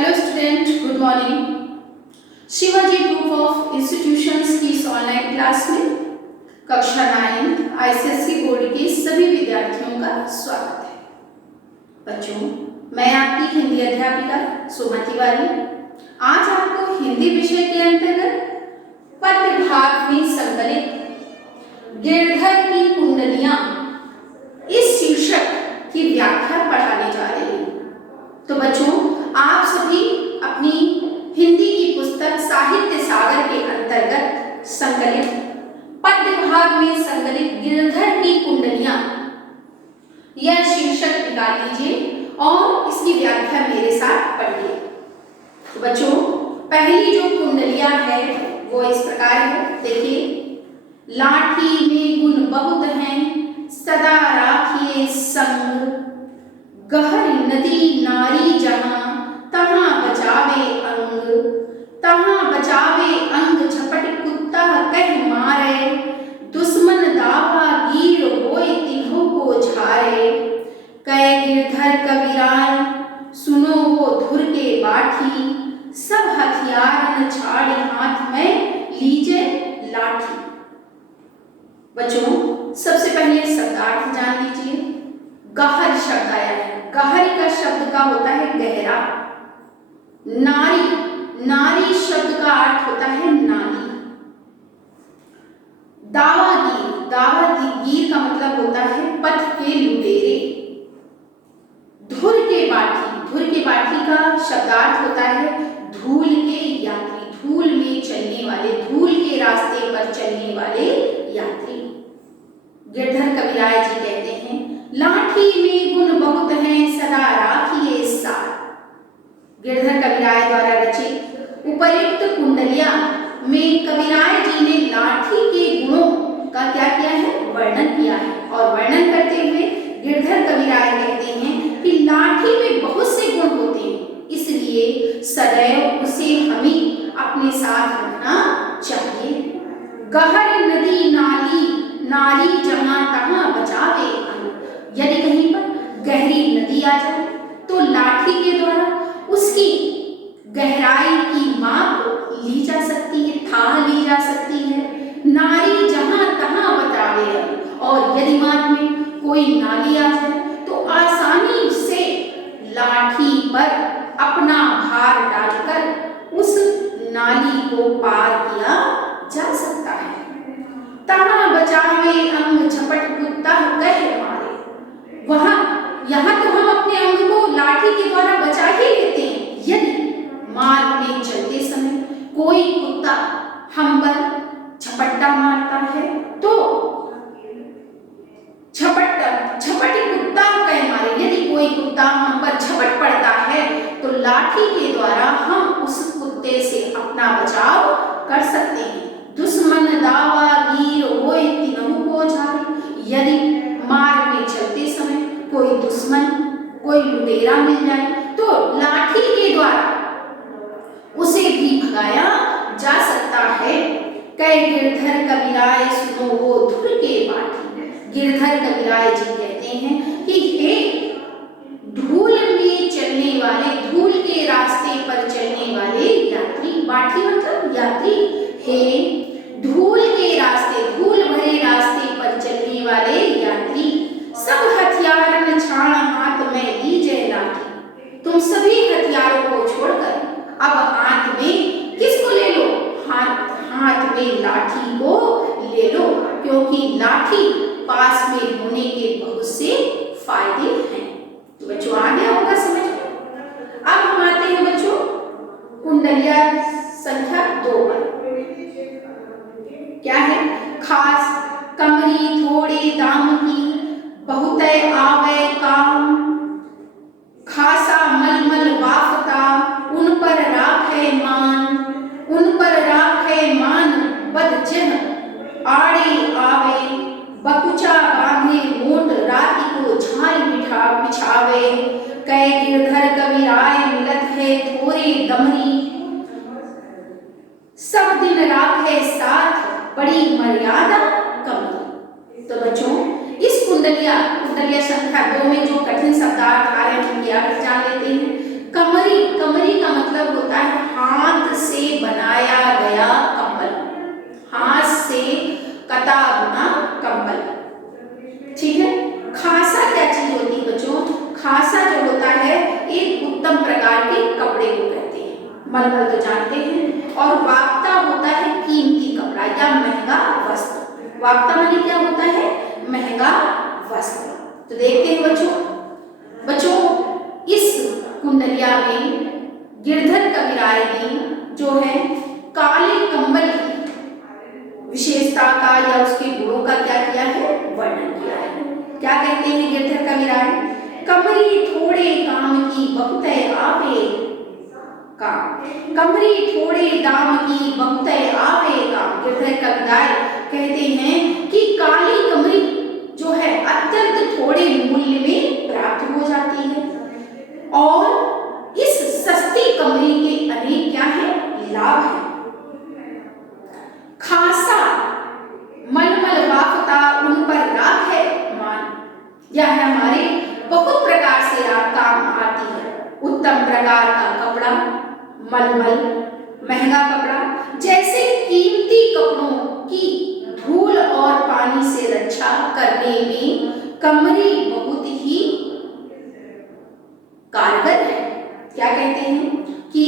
Hello student, good morning. Shivaji group of institutions की इस online class में कक्षा 9 आईसीएसई बोर्ड के सभी विद्यार्थियों का स्वागत है। बच्चों, मैं आपकी हिंदी अध्यापिका सुमा तिवारी आज आपको हिंदी विषय के अंतर्गत पद्य भाग में संकलित गिरधर की कुंडलियां इस शीर्षक की व्याख्या पढ़ाने जा रही हूँ। तो बच्चों, आप सभी अपनी हिंदी की पुस्तक साहित्य सागर के अंतर्गत संकलित पद्य भाग में संकलित गिरधर की कुंडलियां यह शीर्षक निकाल लीजिए और इसकी व्याख्या मेरे साथ पढ़िए। तो बच्चों, पहली जो कुंडलियां है वो इस प्रकार है। देखिए, लाठी में गुण बहुत हैं, सदा राखिए संग, गहरी नदी नारी जहां, तहां बचावे अंग, तहां बचावे अंग, झपट कुत्ता कह मारे, दुश्मन दावा गिर होए तिन्हों को झारे, कै गिरधर कबीराय सुनो वो धुर के बाठी, सब हथियार न छाड़े हाथ में लीजे लाठी। बच्चों, सबसे पहले शब्दार्थ जान लीजिए। गहर शब्द आया है। गहरी का शब्द का होता है गहरा। नारी, नारी शब्द का अर्थ होता है नारी। दावागीर, दावागीर का मतलब होता है पथ के लुटेरे। धुर के बाठी, धुर के बाठी का शब्दार्थ होता है धूल के यात्री, धूल में चलने वाले, धूल के रास्ते पर चलने वाले यात्री। गिरधर कबीराय जी कहते हैं, लाठी में गुण बहुत हैं, सदा राखिए साथ। गिरधर कबीराय द्वारा रचित उपर्युक्त कुंडलियां में कबीराय जी ने लाठी के गुणों का क्या किया है? वर्णन किया है। और वर्णन करते हुए गिरधर कबीराय कहते हैं कि लाठी में बहुत से गुण होते हैं, इसलिए सदैव उसे हमें अपने साथ रखना चाहिए। गहरी नदी नाली नारी जहां तहां बचावे अंग। यदि कहीं पर गहरी नदी आ जाए तो लाठी के द्वारा उसकी गहराई की माप ली जा सकती है, थाह ली जा सकती है। नारी जहां तहां बचावे अंग, और यदि मार्ग में कोई नाली आ जाए तो आसानी से लाठी पर अपना भार डालकर उस नाली को पार किया जा सकता है। तहां बचावे अंग, झपट कुत्ता कह मारे। वहां, यहां तो हम अपने अंग को लाठी के द्वारा बचा ही लेते हैं। यदि मार्ग में चलते समय कोई कुत्ता हम पर झपट्टा मारता है तो झपट कुत्ता कह मारे, यदि कोई कुत्ता हम पर झपट पड़ता है तो लाठी के द्वारा हम उस कुत्ते से अपना बचाव कर सकते हैं। दुश्मन दावा गिर होए तिन्हों को झारे। यदि मार्ग में चलते समय कोई दुश्मन, कोई लुटेरा मिल जाए तो लाठी के द्वारा उसे भी भगाया जा सकता है। कै गिरधर कबीराय सुनो वो धुर के बाठी। गिरधर कबीराय जी कहते हैं कि हे धूल में चलने वाले, धूल के रास्ते पर चलने वाले यात्री, बाठी मतलब यात्री, हे धूल के रास्ते, धूल भरे रास्ते पर चलने वाले यात्री, सब हथियार न छाड़ हाथ में लीजिए लाठी। तुम सभी हथियारों को छोड़कर अब हाथ में किसको ले लो? हाथ में लाठी को ले लो, क्योंकि लाठी पास में होने के बहुत से फायदे हैं। तो बच्चों, आ गया होगा समझ में। अब हम आते हैं बच्चों कुंडलिया संख्या 2 पर। क्या है? खास कमरी थोड़े दाम की, बहुत आवे काम, खासा मलमल वाफता, उन पर राखे मान, उन पर राखे मान, बदजह आड़े आवे, बकुचा बांधे मोट राति को झाल बिछावे, कै गिरधर कबीराय मिलत है थोरे दमरी, सब दिन राखे साथ बड़ी मर्यादा कमी। तो बच्चों, इस कुंडलिया संख्या 2 में जो कठिन शब्दार्थ आ रहे हैं उनकी अर्थ जान लेते हैं। कमरी कमरी का मतलब होता है हाथ से बनाया गया कंबल, हाथ से कता बुना कंबल। ठीक है। खासा क्या चीज होती है बच्चों? खासा जो होता है एक उत्तम प्रकार के कपड़े को कहते हैं। मलमल तो जानते हैं। और वाक्ता होता है कीमती कपड़ा या महंगा वस्त्र। वाक्ता माने क्या होता है? महंगा वस्त्र। तो देखते हैं बच्चों इस कुंडलिया में गिरधर कविराय ने जो है काले कंबल की विशेषता का या उसके गुणों का क्या किया है? वर्णन किया है। क्या कहते हैं गिरधर कविराय? कमरी थोड़े काम की बहुतय आवे काम, कमरी थोड़े दाम की बहुतय आवे काम। गिरधर कविराय कहते हैं कि काली कमरी जो है अत्यंत थोड़े मूल्य में प्राप्त हो जाती है और इस सस्ती कमरी के अनेक क्या है? लाभ है। खासा मलमल वाफता उन पर राख है मान, यह हमारे बहुत प्रकार से काम आती है। उत्तम प्रकार का कपड़ा, मलमल महंगा कपड़ा, जैसे कीमती कपड़ों की धूल और पानी से रक्षा करने में कमरी बहुत ही कारगर है। क्या कहते हैं कि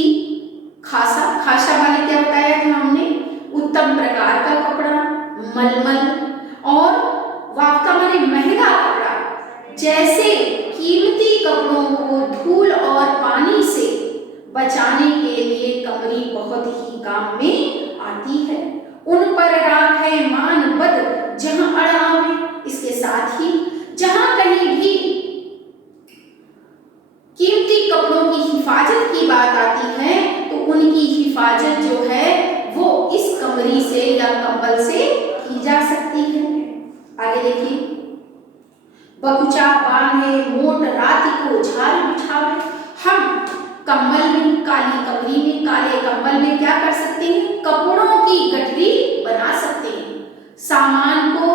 खासा, खासा माने क्या बताया था हमने? उत्तम प्रकार का कपड़ा, मलमल, और वाफ्ता माने महंगा कपड़ा, जैसे कीमती कपड़ों को धूल और पानी से बचाने के लिए कमरी बहुत ही काम में आती है। उन पर राख है मान बद जहां अड़ आवे। इसके साथ ही जहां कहीं भी कीमती कपड़ों की हिफाजत की बात आती है तो उनकी हिफाजत जो है वो इस कमरी से या कंबल से की जा सकती है। आगे देखिए, बकुचा बांधे मोट राति को झाल बिछावे। हम कंबल में, काली कमरी में, काले कंबल में क्या कर सकते हैं? कपड़ों की गठरी बना सकते हैं। सामान को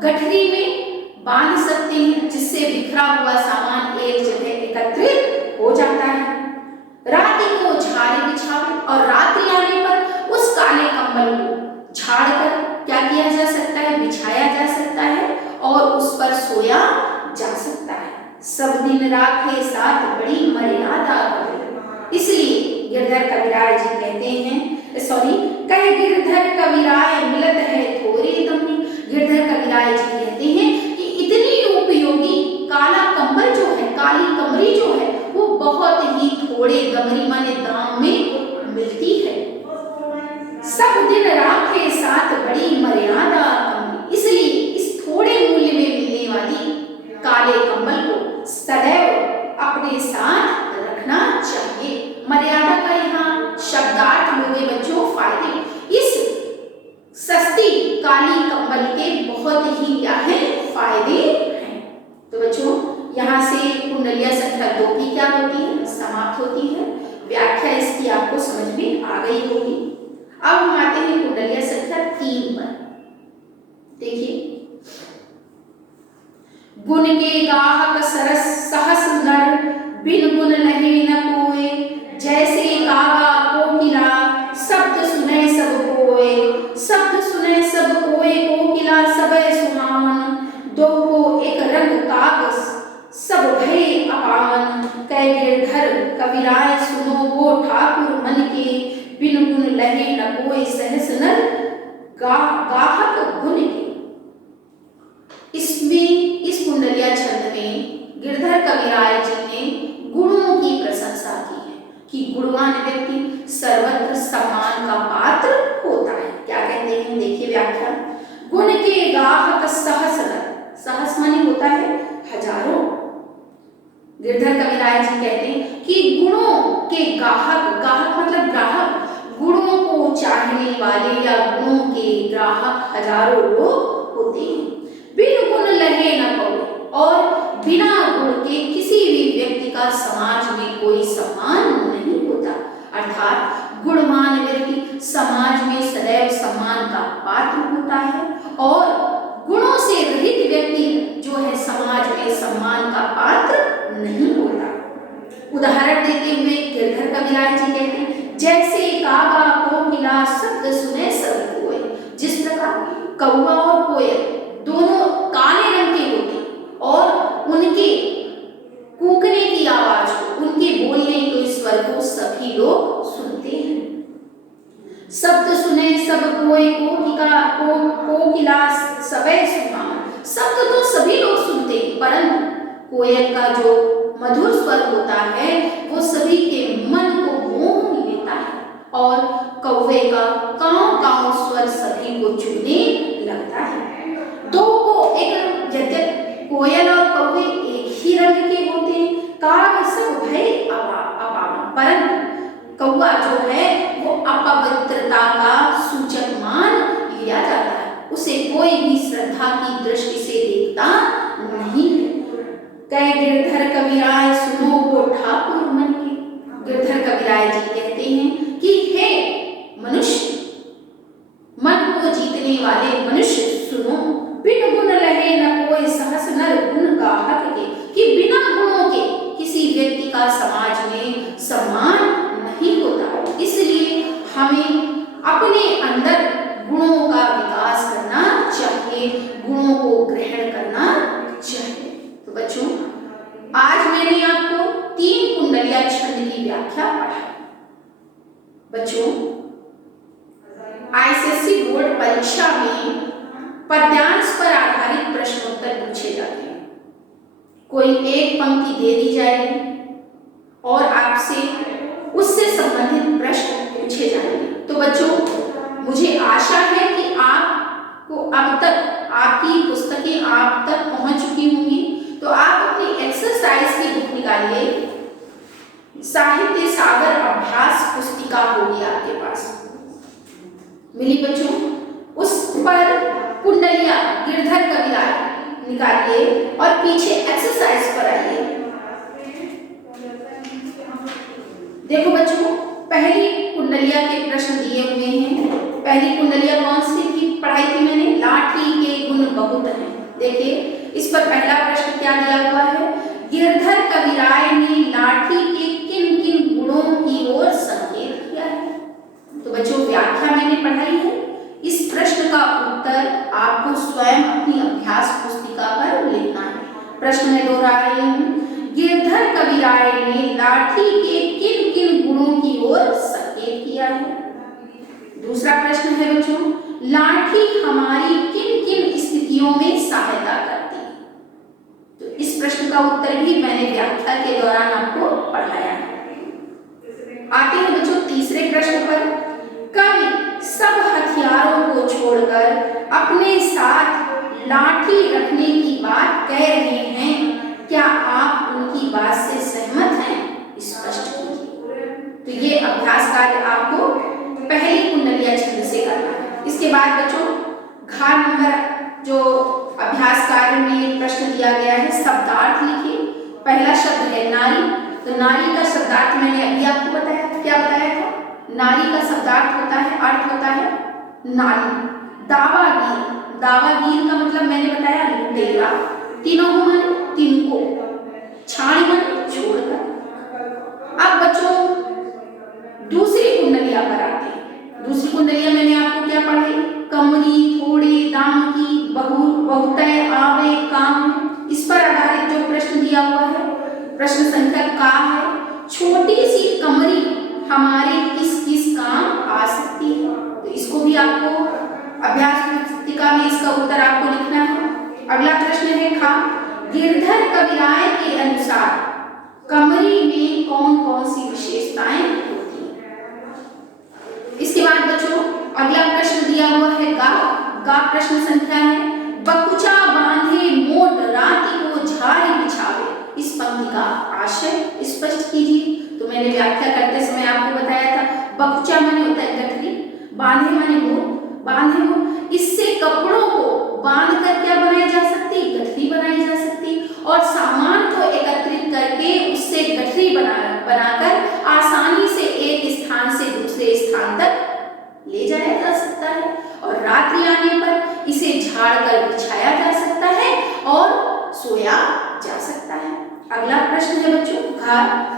गठरी में बांध सकते हैं जिससे बिखरा हुआ सामान एक जगह एकत्रित हो जाता है। राति को झाड़ बिछावे, और रात्रि आने पर उस काले कंबल को झाड़कर क्या किया जा सकता है? बिछाया जा सकता है और उस पर सोया जा सकता है। सब दिन राखे साथ बड़ी मर्यादा करे। इसलिए गिरधर कविराय जी कहते हैं, कहे गिरधर कविराय मिलत है थोड़े दमी। गिरधर कविराय जी कहते हैं कि इतनी उपयोगी काला कंबल जो है, काली कमरी जो है, वो बहुत ही थोड़े दमरी माने दाम में मिलती है। सब दिन राखे साथ बड़ी मर्यादा कमरी। इसलिए इस थोड़े मूल्य में मिलने वाली काले कंबल को सदैव अपने साथ रखना चाहिए। मर्यादा का यहाँ शब्दार्थ लोगे बच्चों फायदे। इस सस्ती काली कंबल के बहुत ही क्या है? फायदे हैं। तो बच्चों यहाँ से कुंडलिया संख्या 2 की क्या होती है? समाप्त होती है। व्याख्या इसकी आपको समझ में आ गई होगी। अब हम आते हैं कुंडलिया संख्या 3 पर। देखिए, गुण के गाहक सरस सहस नर, बिन गुण लहे न कोय। जैसे कागा कोकिला शब्द सुने सब कोय। शब्द सुने सब कोय कोकिला सबे सुहावन। दो को एक रंग कागज सब भय अपावन। कह गिरधर कविराय सुनो वो ठाकुर मन के। बिन गुण लहे न कोय सहस नर गाहक गुण के। इसमें इस कुंडलिया छंद में गिरधर कविराय जी ने गुणों की प्रशंसा की है कि गुणवान व्यक्ति सर्वत्र सम्मान का पात्र होता है। क्या कहते हैं? देखिए व्याख्या। गुण के गाहक सहस नर, सहस माने होता है हजारों। गिरधर कविराय जी कहते हैं कि गुणों के गाहक, गाहक मतलब ग्राहक, गुणों को चाहने वाले या गुणों के ग्राहक हजारों लोग होते हैं। बिन गुण लहे न कोय, और बिना गुण के किसी भी व्यक्ति का समाज में कोई सम्मान नहीं होता। अर्थात गुणवान व्यक्ति समाज में सदैव सम्मान का पात्र होता है और गुणों से रहित व्यक्ति जो है समाज में सम्मान का पात्र नहीं होता। उदाहरण देते हुए गिरधर कविराय जी कहते हैं, जैसे कागा कोकिला शब्द सुने सभी कोय। जिस प्रकार कौवा और कोयल दोनों काले रंग के होते हैं और उनके कूकने की आवाज को, उनके बोलने के स्वर को सभी लोग सुनते हैं। शब्द सुने सब कोय कोकिला सबे सुना। शब्द तो सभी लोग सुनते हैं, परंतु कोयल का जो मधुर स्वर होता है वो सभी के मन को मोह लेता है और कौवे का कांव कांव स्वर सभी को चुभने लगता है। दो को एक, यद्यपि कोयल और कौवे एक ही रंग के होते हैं, काग सब भय अपावन, परंतु कौवा जो है वो अपवित्रता का सूचक मान लिया जाता है, उसे कोई भी श्रद्धा की दृष्टि से देखता नहीं है। कह गिरधर कविराय सुनो वो ठाकुर मन के। गिरधर कविराय जी कहते हैं कि हे मनुष्य, मन को जीतने वाले मनुष्य सुनो, बिन गुण लहे न कोई सहस नर गुण गाहक के, कि बिना गुणों के किसी व्यक्ति का समाज में सम्मान नहीं होता। इसलिए हमें अपने अंदर गुणों का विकास करना चाहिए, गुणों को ग्रहण करना चाहिए। तो बच्चों, आज मैंने आपको 3 कुंडलिया छंद की व्याख्या पढ़ाई। बच्चों, आईसीएसई बोर्ड परीक्षा में पद्यांश पर आधारित प्रश्नोत्तर पूछे जाते हैं। कोई एक पंक्ति दे दी जाएगी और आपसे उससे संबंधित प्रश्न पूछे जाएंगे। तो बच्चों, मुझे आशा है कि आपको अब तक आपकी पुस्तकें आप तक पहुंच चुकी होंगी। तो आप अपनी एक्सरसाइज की बुक निकालिए, साहित्य सागर अभ्यास पुस्तिका होगी आपके पास, मिली बच्चों? उस पर कुंडलिया गिरधर कविराय निकालिए और पीछे एक्सरसाइज पर आइए। देखो बच्चों, पहली कुंडलिया के प्रश्न दिए हुए हैं। पहली कुंडलिया कौन सी थी, पढ़ाई थी मैंने, लाठी के गुण बहुत हैं। देखिए, इस पर पहला प्रश्न क्या दिया हुआ है, गिरधर कविराय ने लाठी के किन किन गुणों की ओर संकेत किया है। तो बच्चों, व्याख्या मैंने पढ़ाई है। इस प्रश्न का उत्तर आपको स्वयं अपनी अभ्यास पुस्तिका पर लिखना है। प्रश्न में दोहरा रही हूं, गिरधर कविराय ने लाठी के किन किन गुणों की ओर संकेत किया है। दूसरा प्रश्न है बच्चों, लाठी हमारी किन किन स्थितियों में सहायता करती है। तो इस प्रश्न का उत्तर भी मैंने व्याख्या के दौरान आपको पढ़ाया है। आते हैं बच्चों तीसरे प्रश्न पर, कवि सब हथियारों को छोड़कर अपने साथ लाठी रखने की बात कह रहे हैं, क्या आप उनकी बात से सहमत हैं? स्पष्ट कीजिए। तो ये अभ्यास कार्य आपको पहली कुंडलिया छंद से करना है। इसके बाद बच्चों, घ नंबर जो अभ्यास कार्य में प्रश्न दिया गया है, शब्दार्थ लिखिए। पहला शब्द है नारी। तो नारी का शब्दार्थ मैंने अभी आपको बताया, क्या बताया था? नारी का शब्दार्थ होता है, अर्थ होता है नारी। दावागीर, दावागीर का मतलब मैंने बताया लुटेरा। तीनों को माने तिनको, छाण माने छोड़कर। अब बच्चों दूसरी कुंडलिया पर आते हैं। दूसरी कुंडलिया मैंने आपको क्या पढ़ाई, कमरी, थोड़े, दाम की, बहुतय, आवे, काम। इस पर आधारित जो प्रश्न दिया हुआ है, प्रश्न संख्या का है, छोटी सी कमरी हमारे किस किस काम आ सकती है। तो इसको भी आपको अभ्यास पुस्तिका में इसका उत्तर आपको लिखना है। अगला प्रश्न है खा, गिरधर कविराय के अनुसार कमरी में कौन कौन सी विशेषताएं होती हैं। इसके बाद बच्चों अगला प्रश्न दिया हुआ है गा। गा प्रश्न संख्या है, बकुचा बांधे मोट राति को झाड़ी बिछावे। इस पंक्ति का आशय स्पष्ट कीजिए। तो मैंने व्याख्या करते समय आपको बताया था, बकुचा माने होता है गठरी, बांधे माने मोट, बांधे मोट, इससे कपड़ों को बांध कर क्या बनाई जा सकती है, गठरी बनाई जा सकती है। और सामान को एकत्रित करके उससे गठरी बनाकर आसानी से एक स्थान से दूसरे स्थान तक ले जाया जा सकता है। और रात्रि आने पर इसे झाड़ कर बिछाया जा सकता है और सोया जा सकता है। अगला प्रश्न है बच्चों घर।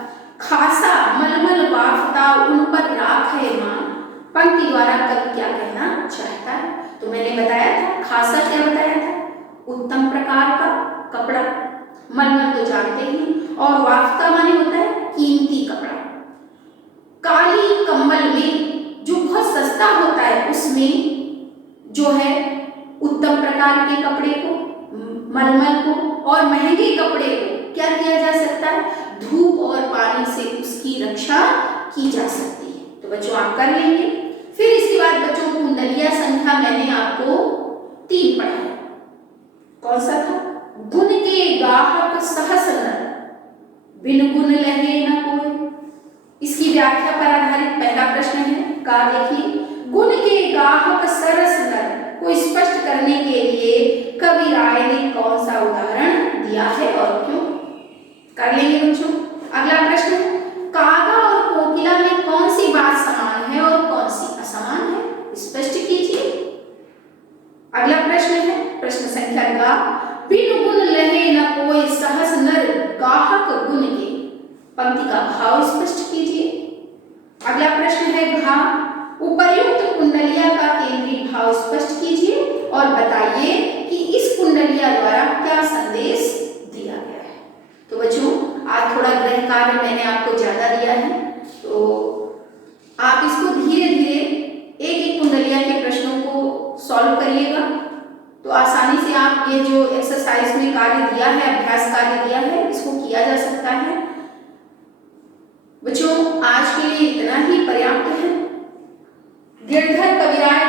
खासा मलमल वाफता उन पर राख है मान, पंक्ति द्वारा कवि क्या कहना चाहता है? तो मैंने बताया था खासा क्या बताया था, उत्तम प्रकार का कपड़ा, मलमल तो जानते ही, और वाफता माने होता है कीमती कपड़ा। काली कंबल में जो बहुत सस्ता होता है उसमें जो है उत्तम प्रकार के कपड़े को, मलमल को, और महंगे कपड़े को क्या किया जा सकता है, धूप और पानी से उसकी रक्षा की जा सकती है। तो बच्चों आप कर लेंगे। फिर इसके बाद बच्चों कुंडलिया संख्या मैंने आपको 3 पढ़ाया। कौन सा था? गुण के गाहक सहस नर, बिन गुण लहे न कोई। इसकी व्याख्या पर आधारित पहला प्रश्न है का देखिए, गुण के गाहक सरस नर को स्पष्ट करने के लिए कवि राय ने कौन सा उदाहरण दिया है और क्यों? कर लेंगे बच्चों। अगला प्रश्न, कागा और कोकिला में कौन सी बात समान है और कौन सी असमान है? स्पष्ट कीजिए। अगला प्रश्न है प्रश्न संख्या गा, बिन गुण लहे न कोई सहस नर गाहक गुण के, पंक्ति का भाव स्पष्ट कीजिए। अगला प्रश्न है घा, उपर्युक्त कुंडलिया का केंद्रीय भाव स्पष्ट कीजिए और बताइए कि इस कुंडलिया द्वारा क्या संदेश दिया गया है। तो बच्चों आज थोड़ा गृह कार्य मैंने आपको ज्यादा दिया है, तो आप इसको धीरे धीरे एक एक कुंडलिया के प्रश्नों को सॉल्व करिएगा, तो आसानी से आप ये जो एक्सरसाइज में कार्य दिया है, अभ्यास कार्य दिया है, इसको किया जा सकता है। बच्चों आज के लिए इतना ही पर्याप्त है। गिरधर कविराय